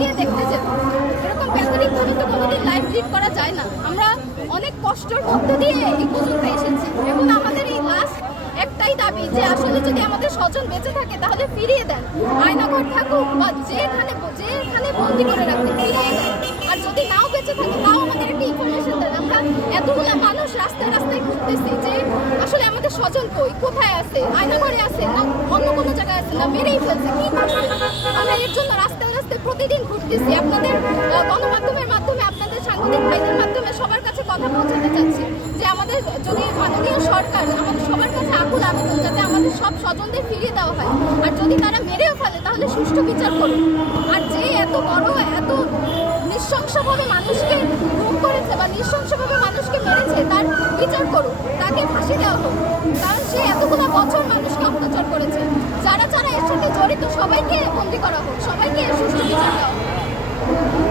দিয়ে দেখতে যেত এরকম প্যাথরিক ভাবে তো কোনোদিন লাইফ লিড করা যায় না। আমরা অনেক কষ্টের মধ্য দিয়ে এই পর্যন্ত এসেছি। এবং আমাদের এই লাস্ট একটাই দাবি যে আসলে যদি আমাদের স্বজন বেঁচে থাকে, তাহলে ফিরিয়ে দেন। আয়নাঘর থাকুক বা যেখানে যেখানে বন্দি করে রাখতে ফিরিয়ে দেন। আর যদি নাও বেঁচে থাকে, তাও আমাদের একটা ইনফরমেশন দেন। আমরা এতগুলো মানুষ রাস্তায় রাস্তায় ঘুরতেছি যে আসলে আমাদের স্বজন কই? কোথায় আছে? আয়নাঘরে আছে না অন্য কোনো জায়গায় আছে? না মেরেই ফেলছে? কি আমরা এর জন্য রাস্তায় প্রতিদিন ঘুরতেছি। আপনাদের গণমাধ্যমের মাধ্যমে, আপনাদের সাংবাদিক ভাইদের মাধ্যমে সবার কাছে কথা পৌঁছাতে চাচ্ছি যে আমাদের যদি মাননীয় সরকার, আমাদের সবার কাছে আকুল আবেদন যাতে আমাদের সব স্বজনদের ফিরিয়ে দেওয়া হয়, আর যদি তারা মেরেও ফেলে, তাহলে সুষ্ঠু বিচার করুন। আর যে এত বড়, এত নৃশংসভাবে মানুষকে গুম করেছে বা নৃশংসভাবে মানুষকে মেরেছে, তার বিচার করুন, তাকে ফাঁসি দেওয়া হোক। কারণ সে এতগুলো বছর মানুষকে অত্যাচার 我们是祖国。